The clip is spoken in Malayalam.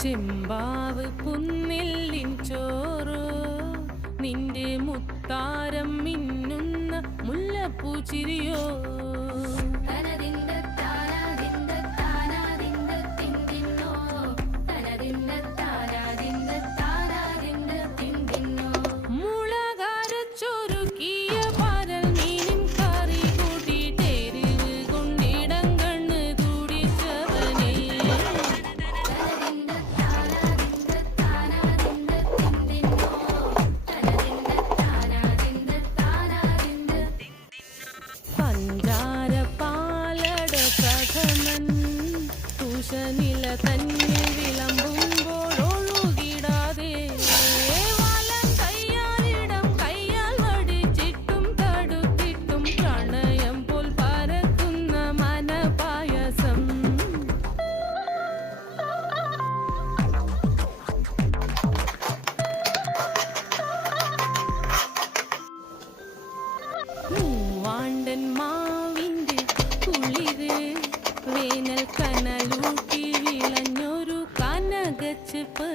ചെമ്പാവ് പുന്നെല്ലിൻ ചോറോ നിന്റെ മുത്താരം മിന്നുന്ന മുല്ലപ്പൂച്ചിരിയോ നില തന്നെ വിളമ്പുമ്പോൾ ഒഴുകിടാതെ വലം കയ്യാലിടം കയ്യാൽ വടിച്ചിട്ടും തടുത്തിട്ടും പ്രണയം പോൽ പരക്കുന്ന മനപായസം മൂവാണ്ടൻ മാവിൻ്റെ കുളിര് വേനൽ കനലൂട്ടി വിളഞ്ഞൊരു കനകച്ചെപ്പ്